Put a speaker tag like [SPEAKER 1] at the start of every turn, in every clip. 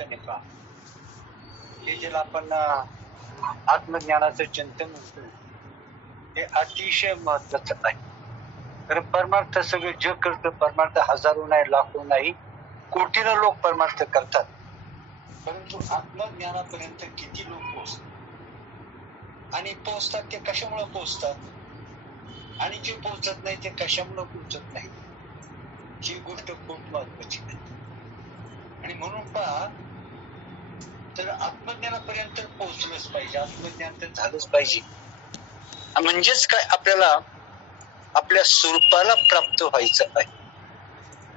[SPEAKER 1] चिंतन आहे हे ज्याला आपण आत्मज्ञानाचं चिंतन म्हणतो हे अतिशय महत्वाचं आहे. कारण परमार्थ सगळे जग करतं परमार्थ हजारो नाही लाखो नाही कोटीनं लोक परमार्थ करतात. परंतु आत्मज्ञानापर्यंत किती लोक पोहोचतात? आणि पोहोचतात ते कशामुळे पोहोचतात? आणि जे पोहोचत नाही ते कशामुळे पोहोचत नाही? ही गोष्ट खूप महत्वाची आहे. आणि म्हणून पहा तर आत्मज्ञानापर्यंत पोहोचलंच पाहिजे आत्मज्ञान तर झालंच पाहिजे. म्हणजेच काय? आपल्याला आपल्या स्वरूपाला प्राप्त व्हायचं आहे.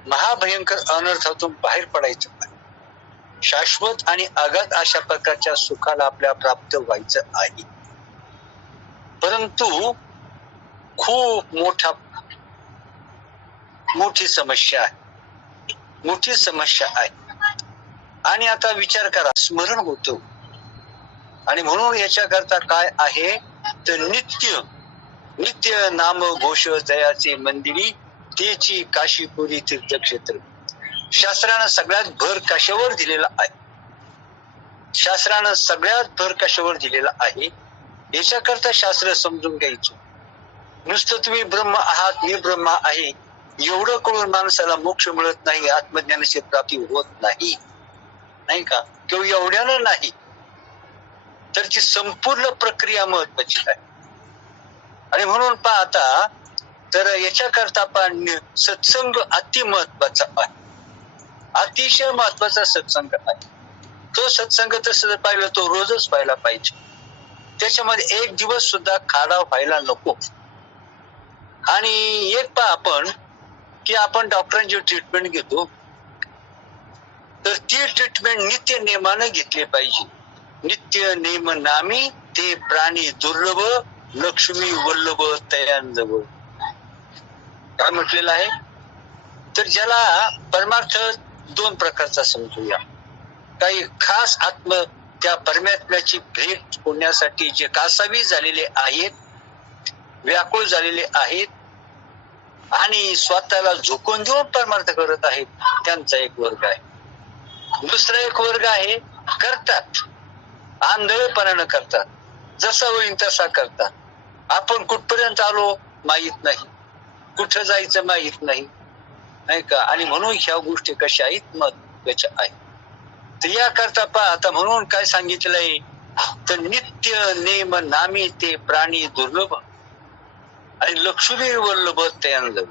[SPEAKER 1] महाभयंकर अनर्थातून बाहेर पडायचं आहे. शाश्वत आणि आघात अशा प्रकारच्या सुखाला आपल्या प्राप्त व्हायचं आहे. परंतु खूप मोठा मोठी समस्या आहे. मोठी समस्या आहे. आणि आता विचार करा स्मरण होतो. आणि म्हणून याच्याकरता काय आहे? तर नित्य नित्य नाम घोष जयाचे मंदिरी तेची काशीपुरी तीर्थक्षेत्र. शास्त्रानं सगळ्यात भर कशावर दिलेला आहे? शास्त्रानं सगळ्यात भर कशावर दिलेला आहे? याच्याकरता शास्त्र समजून घ्यायचं. नुसतं तुम्ही ब्रह्म आहात मी ब्रह्म आहे. एवढं करून माणसाला मोक्ष मिळत नाही आत्मज्ञानाची प्राप्ती होत नाही. नाही का? किंवा एवढ्यानं नाही. तर ती संपूर्ण प्रक्रिया महत्वाची आहे. आणि म्हणून पहा आता तर याच्याकरता पण सत्संग अति महत्त्वाचा आहे. अतिशय महत्त्वाचा सत्संग आहे. तो सत्संग तसं पाहिलं तो रोजच व्हायला पाहिजे. त्याच्यामध्ये एक दिवस सुद्धा खाडा व्हायला नको. आणि एक पहा आपण की आपण डॉक्टरांची ट्रीटमेंट घेतो तर ती ट्रीटमेंट नित्य नियमानं घेतली पाहिजे. नित्य नियम नामी ते प्राणी दुर्लभ लक्ष्मी वल्लभ तयांजव काय म्हटलेलं आहे? तर ज्याला परमार्थ दोन प्रकारचा समजूया. काही खास आत्म त्या परमात्म्याची भेट होण्यासाठी जे कासावी झालेले आहेत व्याकुळ झालेले आहेत आणि स्वतःला झोकून देऊन परमार्थ करत आहेत त्यांचा एक वर्ग आहे. दुसरा एक वर्ग आहे करतात. आंधळेपणानं करतात. जसा होईल तसा करतात. आपण कुठपर्यंत आलो माहीत नाही. कुठं जायचं माहीत नाही. नाही का? आणि म्हणून ह्या गोष्टी कशा आहेत महत्त्वाच्या आहेत. तर याकरता पहा आता म्हणून काय सांगितलंय? तर नित्य नेम नामी ते प्राणी दुर्लभ. आणि लक्ष्मी वल्लभ त्यांना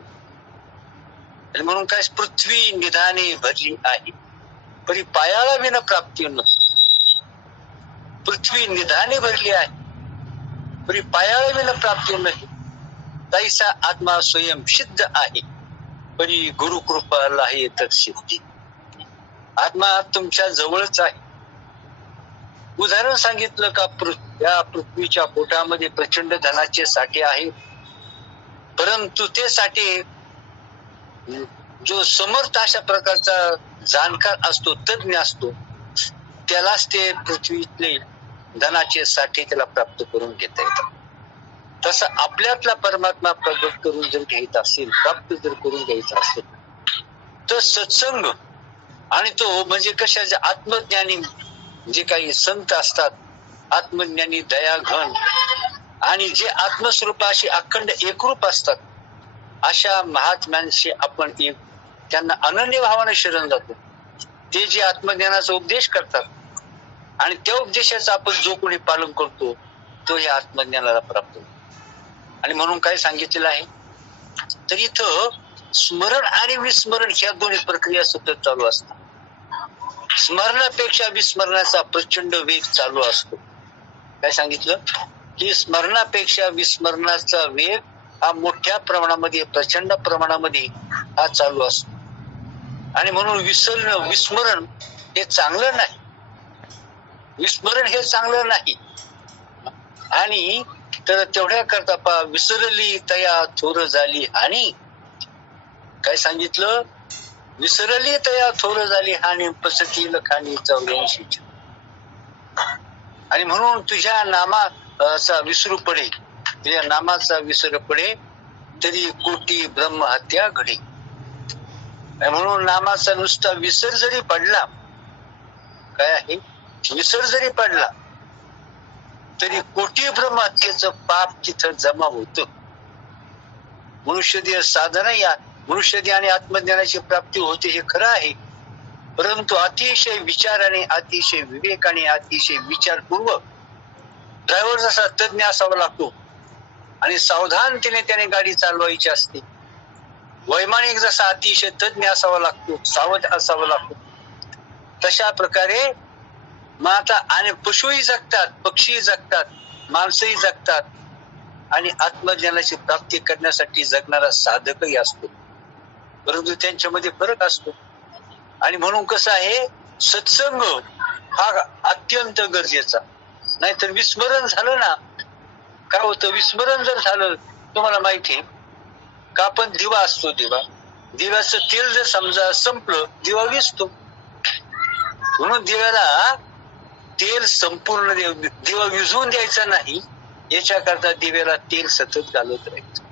[SPEAKER 1] आणि म्हणून काय पृथ्वी निधाने भरली आहे. परी पायाला विन प्राप्ती पृथ्वी निधाने भरली आहे. परी पायाला विन प्राप्ती नाही तैसा आत्मा स्वयं सिद्ध आहे. परी गुरु कृपाला आहे तर सिद्धी. आत्मा तुमच्या जवळच आहे. उदाहरण सांगितलं का या पृथ्वीच्या पोटामध्ये प्रचंड धनाचे साठे आहेत परंतु ते साठे जो समर्थ अशा प्रकारचा जाणकार असतो तज्ञ असतो त्यालाच ते पृथ्वीतले धनाचे साठे त्याला प्राप्त करून घेता येतात तसं आपल्यातला परमात्मा प्रगट करून जर घ्यायचा असेल प्राप्त जर करून घ्यायचा असेल तर सत्संग आणि तो म्हणजे कशाचे आत्मज्ञानी जे काही संत असतात आत्मज्ञानी दया घन आणि जे आत्मस्वरूपाशी अखंड एकरूप असतात अशा महात्म्यांशी आपण एक त्यांना अनन्य भावाने शरण जातो. ते जे आत्मज्ञानाचा उपदेश करतात आणि त्या उपदेशाचं आपण जो कोणी पालन करतो तो या आत्मज्ञानाला प्राप्त होतो. आणि म्हणून काय सांगितलेलं आहे? तर इथं स्मरण आणि विस्मरण ह्या दोन्ही प्रक्रिया सतत चालू असतात. स्मरणापेक्षा विस्मरणाचा प्रचंड वेग चालू असतो. काय सांगितलं? की स्मरणापेक्षा विस्मरणाचा वेग हा मोठ्या प्रमाणामध्ये प्रचंड प्रमाणामध्ये हा चालू असतो. आणि म्हणून विसरणं विस्मरण हे चांगलं नाही. विस्मरण हे चांगलं नाही. आणि तर तेवढ्या करता पा विसरली तया थोर झाली आणि काय सांगितलं? विसरली तया थोर झाली हानी पसती लखानी चौऱ्याऐंशी आणि म्हणून तुझ्या नामाचा विसरू पडे. तुझ्या नामाचा विसर पडे. तरी कोटी ब्रह्महत्या घडी. म्हणून नामाचा नुसता विसर जरी पडला आहे? विसर जरी पडला तरी कोटी ब्रह्महत्येचं पाप तिथं जमा होत. मनुष्यदेह साधना या मनुष्यदेह आणि आत्मज्ञानाची प्राप्ती होते हे खरं आहे. परंतु अतिशय विचाराने अतिशय विवेकाने अतिशय विचारपूर्वक ड्रायव्हर जसा तज्ञ असावा लागतो आणि सावधानतेने त्याने गाडी चालवायची असते वैमानिक जसा अतिशय तज्ञ असावा लागतो सावध असावा लागतो. तशा प्रकारे माता आणि पशुही जगतात पक्षी जगतात माणसंही जगतात. आणि आत्मज्ञानाची प्राप्ती करण्यासाठी जगणारा साधकही असतो. परंतु त्यांच्यामध्ये फरक असतो. आणि म्हणून कसं आहे सत्संग हा अत्यंत गरजेचा. नाहीतर विस्मरण झालं ना काय होतं? विस्मरण जर झालं तुम्हाला माहिती आहे का पण दिवा असतो दिवा? दिव्याचं तेल जर समजा संपलं दिवा विसतो. म्हणून दिव्याला तेल संपूर्ण दिवा विझवून द्यायचा नाही याच्याकरता दिव्याला तेल सतत घालत राहायचं.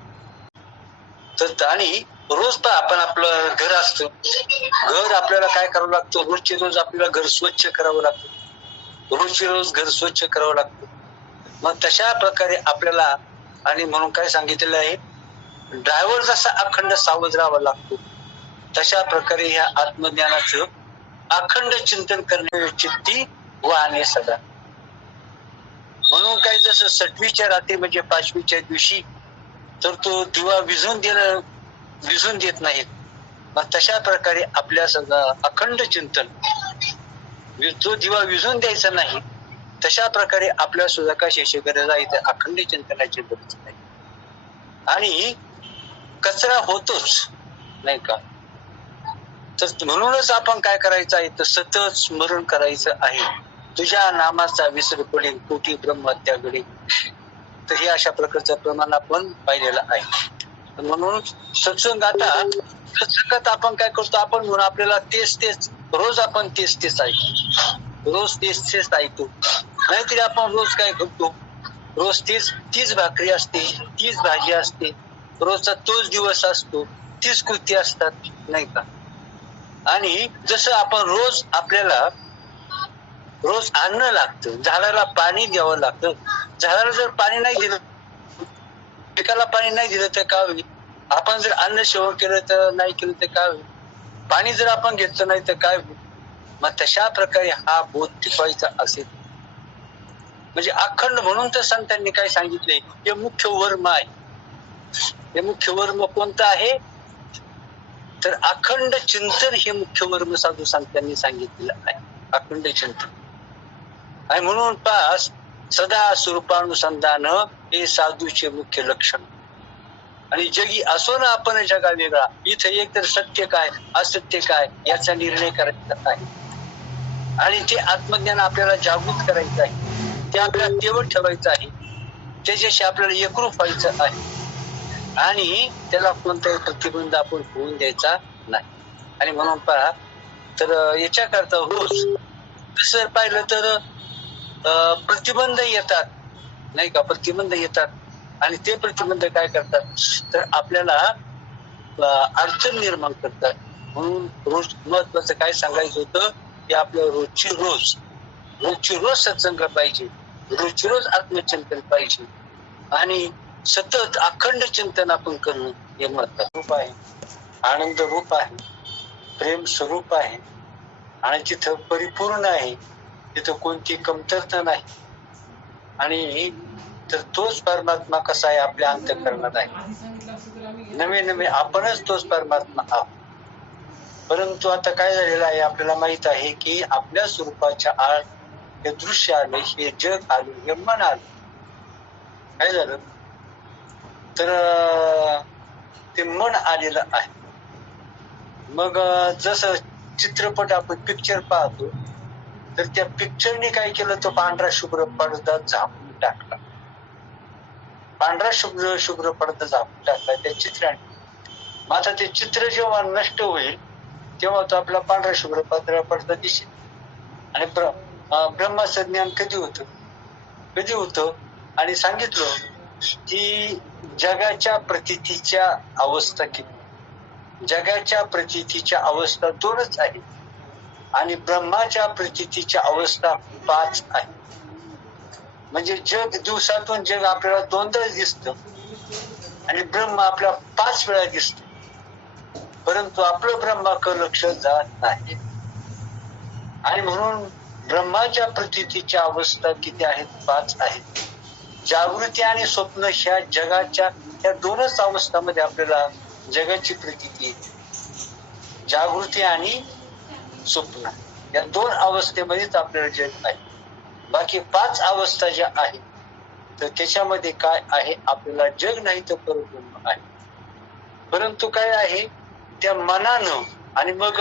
[SPEAKER 1] तर आणि रोज तर आपण आपलं घर असतं. घर आपल्याला काय करावं लागतं? रोजचे रोज आपल्याला घर स्वच्छ करावं लागतं. रोजचे रोज घर स्वच्छ करावं लागतं. मग तशा प्रकारे आपल्याला आणि म्हणून काय सांगितलेलं आहे ड्रायव्हर जसा अखंड सावध राहावा लागतो तशा प्रकारे ह्या आत्मज्ञानाचं अखंड चिंतन करणे चित्ती व आणि सदा. म्हणून काय जसं सटवीच्या रात्री म्हणजे पाचवीच्या दिवशी तर तो दिवा विझून देणं विझून देत नाहीत मग तशा प्रकारे आपल्या सदा अखंड चिंतन जो दिवा विझून द्यायचा नाही तशा प्रकारे आपल्या सुद्धा कशाची गरज आहे तर अखंड चिंतनाची गरज नाही. आणि कचरा होतोच नाही का? तर म्हणूनच आपण काय करायचं आहे तर सतत स्मरण करायचं आहे. तुझ्या नामाचा विसर पडेल कोटी ब्रह्म घडेल तर हे अशा प्रकारचं प्रमाण आपण पाहिलेलं आहे. म्हणून सत्संग आता सत्संगात आपण काय करतो आपण म्हणून आपल्याला तेच तेच रोज आपण तेच तेच ऐकतो. रोज तेच तेच ऐकतो. नाहीतरी आपण रोज काय करतो? रोज तीच तीच भाकरी असते तीच भाजी असते. रोजचा तोच दिवस असतो तीच कृती असतात नाही का? आणि जसं आपण रोज आपल्याला रोज अन्न लागतं झाडाला पाणी द्यावं लागतं. झाडाला जर पाणी नाही दिलं पिकाला पाणी नाही दिलं तर का होईल? आपण जर अन्न सेवन केलं तर नाही केलं तर काय होईल? पाणी जर आपण घेतलं नाही तर काय होईल? मग तशा प्रकारे हा बोध टिकवायचा असेल. म्हणजे अखंड म्हणून तर संतांनी काय सांगितले? हे मुख्य वर्म आहे हे मुख्य वर्म कोणतं आहे? तर अखंड चिंतन हे मुख्य वर्म साधू संतांनी सांगितलेलं आहे. अखंड चिंतन. आणि म्हणून पास सदा स्वरूपानुसंधान हे साधूचे मुख्य लक्षण. आणि जगी असो ना आपण जगा वेगळा इथे एक तर सत्य काय असत्य काय याचा निर्णय करायचा आहे. आणि ते आत्मज्ञान आपल्याला जागृत करायचं आहे. ते आपल्याला तेवढ ठेवायचं आहे. त्याच्याशी आपल्याला एकरूप व्हायचं आहे. आणि त्याला कोणताही प्रतिबंध आपण होऊन द्यायचा नाही. आणि म्हणून पहा तर याच्याकरता रोज तसं पाहिलं तर प्रतिबंध येतात. नाही का? प्रतिबंध येतात. आणि ते प्रतिबंध काय करतात? तर आपल्याला अडचण निर्माण करतात. म्हणून रोज महत्वाचं काय सांगायचं होतं? की आपल्या रोजची रोज रोजची रोज सत्संग पाहिजे. रोजची रोज आत्मचिंतन पाहिजे. आणि सतत अखंड चिंतन आपण करणं हे महत्वाचं. रूप आहे. आनंद रूप आहे. प्रेम स्वरूप आहे. आणि तिथं परिपूर्ण आहे तिथं कोणती कमतरता नाही. आणि तर तोच परमात्मा कसा आहे आपल्या अंतकरणात आहे. नवे नवे आपणच तोच परमात्मा आहोत. परंतु आता काय झालेलं आहे आपल्याला माहीत आहे की आपल्या स्वरूपाच्या आड हे दृश्य आले हे जग आले हे मन आले काय झालं? तर ते मन आलेलं आहे. मग जसं चित्रपट आपण पिक्चर पाहतो तर त्या पिक्चरने काय केलं तो पांढरा शुभ्र पडदा झापून टाकला. पांढरा शुभ्र शुभ्र पडदा झापून टाकला त्या चित्राने. मग आता ते चित्र जेव्हा नष्ट होईल तेव्हा तो आपला पांढरा शुभ्र पडदा पडदा दिसेल. आणि ब्रह्माचं ज्ञान कधी होतं? कधी होतं? आणि सांगितलं की जगाच्या प्रतीतीच्या अवस्था किती जगाच्या प्रतीतीच्या अवस्था दोनच आहेत. आणि ब्रह्माच्या प्रतितीच्या अवस्था पाच आहे म्हणजे जग दिवसातून जग आपल्याला दोनदा दिसत. आणि ब्रह्म आपल्या पाच वेळा दिसत. परंतु आपलं ब्रह्माकडे लक्ष जात नाही. आणि म्हणून ब्रह्माच्या प्रतितीच्या अवस्था किती आहेत? पाच आहेत. जागृती आणि स्वप्न ह्या जगाच्या या दोनच अवस्थामध्ये आपल्याला जगाची प्रचिती येते जागृती आणि स्वप्न. या दोन अवस्थेमध्येच आपल्याला जग आहे. बाकी पाच अवस्था ज्या आहेत तर त्याच्यामध्ये काय आहे आपल्याला जग नाही तर परब्रह्म आहे. परंतु काय आहे त्या मनानं आणि मग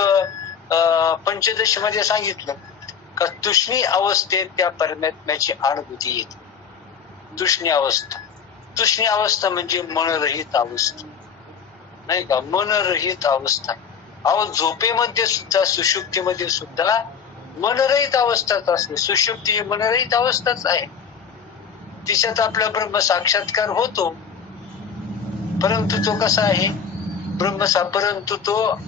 [SPEAKER 1] पंचदशी मध्ये सांगितलं का तुष्णी अवस्थेत त्या परमात्म्याची अनुभूती येते. तुष्णी अवस्था तुष्णी अवस्था म्हणजे मनरहित अवस्था. नाही का? मनरहित अवस्था. अहो झोपेमध्ये सुद्धा सुषुप्तीमध्ये सुद्धा मनरहित अवस्थाच असते. सुषुप्ती ही मनरहित अवस्थाच आहे. तिच्यात आपला ब्रह्म साक्षात्कार होतो. परंतु तो कसा आहे? ब्रह्म परंतु तो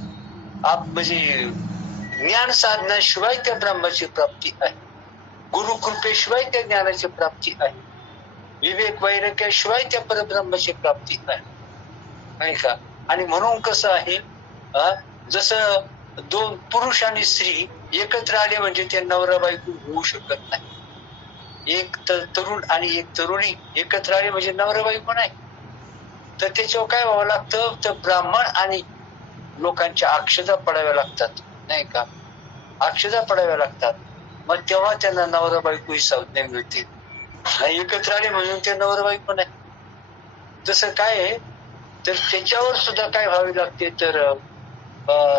[SPEAKER 1] आप म्हणजे ज्ञान साधण्याशिवाय त्या ब्रह्माची प्राप्ती आहे. गुरु कृपेशिवाय त्या ज्ञानाची प्राप्ती आहे. विवेक वैरक्याशिवाय त्या परब्रह्माची प्राप्ती नाही. नाही का? आणि म्हणून कसं आहे जसं दोन पुरुष आणि स्त्री एकत्र आले म्हणजे ते नवरा बायको होऊ शकत नाही. एक तर तरुण आणि एक तरुणी एकत्र आले म्हणजे नवरा बायको नाही. तर त्याच्यावर काय व्हावं लागतं? तर ब्राह्मण आणि लोकांच्या अक्षदा पडाव्या लागतात नाही का? अक्षदा पडाव्या लागतात. मग तेव्हा त्यांना नवरा बायको ही संज्ञा मिळते. एकत्र आले म्हणून ते नवरा बायको नाही तसं काय आहे? तर त्याच्यावर सुद्धा काय व्हावी लागते? तर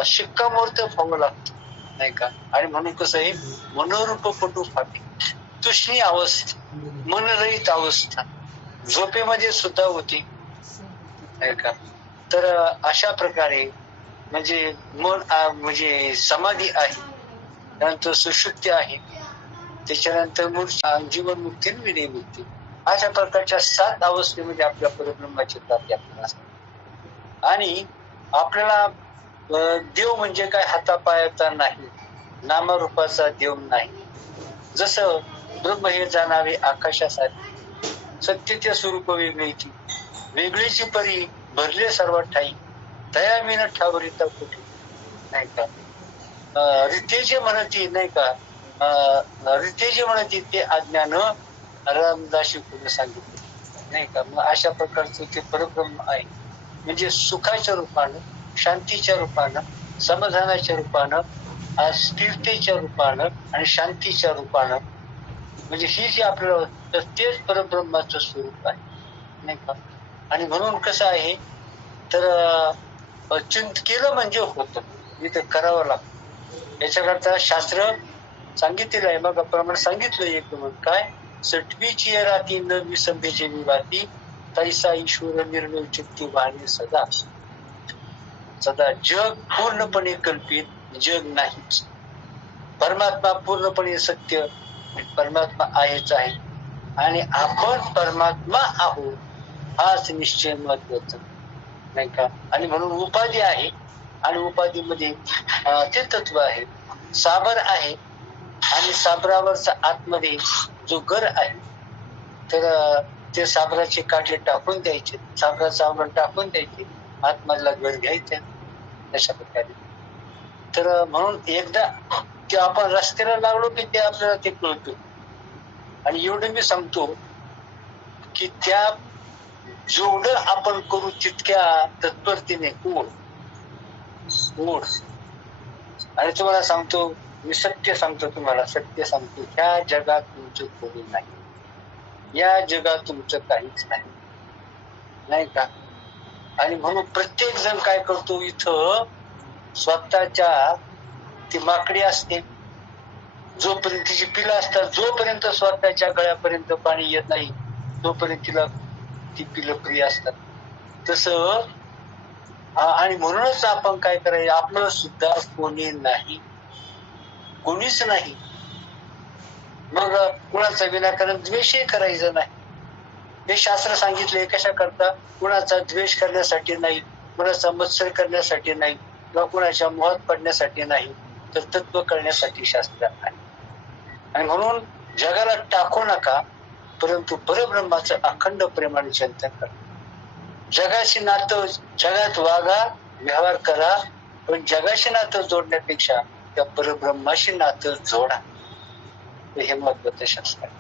[SPEAKER 1] शिक्कामोर्तब व्हावं लागतं नाही का? आणि म्हणून कसं आहे? मनोरूप पटू फाटे तुष्णी अवस्था मनरहित अवस्था झोपेमध्ये सुद्धा होती नाही का? तर अशा प्रकारे म्हणजे मन म्हणजे समाधी आहे. त्यानंतर सुशुक्ती आहे. त्याच्यानंतर जीवनमुक्ती आणि विनयमुक्ती. अशा प्रकारच्या सात अवस्थेमध्ये आपल्या परब्रह्माची प्राप्ती आपल्याला असते. आणि आपल्याला देव म्हणजे काय? हातापायाचा नाही. नामरूपाचा देव नाही. जसं ब्रह्म हे जाणावे आकाशासाठी सत्यचे स्वरूप वेगळीची. वेगळीची परी भरले सर्व ठाई. दया मीन ठावरिता कुठे? नाही का? रित्येचे म्हणती नाही का? रितेजे म्हणती ते अज्ञान रामदाशी पूर्ण सांगितले. नाही का? मग अशा प्रकारचं ते परब्रह्म आहे. म्हणजे सुखाच्या रूपानं शांतीच्या रूपानं समाधानाच्या रूपानं स्थिरतेच्या रूपानं आणि शांतीच्या रूपानं. म्हणजे ही जी आपल्याला तेच परब्रह्माचं स्वरूप आहे. नाही का? आणि म्हणून कसं आहे? तर चिंत केलं म्हणजे होतं. इथं करावं लागतं. याच्याकरता शास्त्र सांगितलेलं आहे. मग प्रमाणे सांगितलं एक काय? सटवीची राती न विसंधेची विवाती तैसा ईश्वर निर्णय चित्ती वाणी सदा. सदा जग पूर्णपणे कल्पित जग नाहीच. परमात्मा पूर्णपणे सत्य परमात्मा आहेच आहे. आणि आपण परमात्मा आहोत हाच निश्चय महत्त्वाचा नाही का? आणि म्हणून उपाधी आहे. आणि उपाधीमध्ये ते तत्व आहे साबर आहे. आणि साबरावरचा आतमध्ये जो घर आहे तर ते साबराचे काठे टाकून द्यायचे. साबराचं आवरण टाकून द्यायचे. आतमधला घर घ्यायचं. अशा प्रकारे. तर म्हणून एकदा ते आपण रस्त्याला लागलो की ते आपल्याला ते कळतो. आणि एवढं मी सांगतो की त्या जेवढं आपण करू तितक्या तत्परतेने ओढ ओढ आणि तुम्हाला सांगतो मी सत्य सांगतो तुम्हाला सत्य सांगतो. ह्या जगात तुमचं कोणी नाही. या जगात तुमचं काहीच नाही. नाही का? आणि म्हणून प्रत्येक जण काय करतो इथं? स्वतःच्या ती माकडी असते. जोपर्यंत तिची पिलं असतात जोपर्यंत स्वतःच्या गळ्यापर्यंत पाणी येत नाही तोपर्यंत तिला ती पिलं प्रिय असतात. तस आणि म्हणूनच आपण काय करायचं? आपलं सुद्धा कोणी नाही. कोणीच नाही. मग कुणाचा विनाकारण द्वेषही करायचं नाही. हे शास्त्र सांगितले कशा करता कुणाचा द्वेष करण्यासाठी नाही कुणाचा मत्सर करण्यासाठी नाही किंवा कुणाच्या मोहात पडण्यासाठी नाही तर तत्व करण्यासाठी शास्त्र आहे. आणि म्हणून जगाला टाकू नका परंतु परब्रह्माचं अखंड प्रेमाने चिंतन करा. जगाशी नातं जगात वागा व्यवहार करा पण जगाशी नातं जोडण्यापेक्षा त्या परब्रह्माशी नातं जोडा. हे महत्वाचं शास्त्र आहे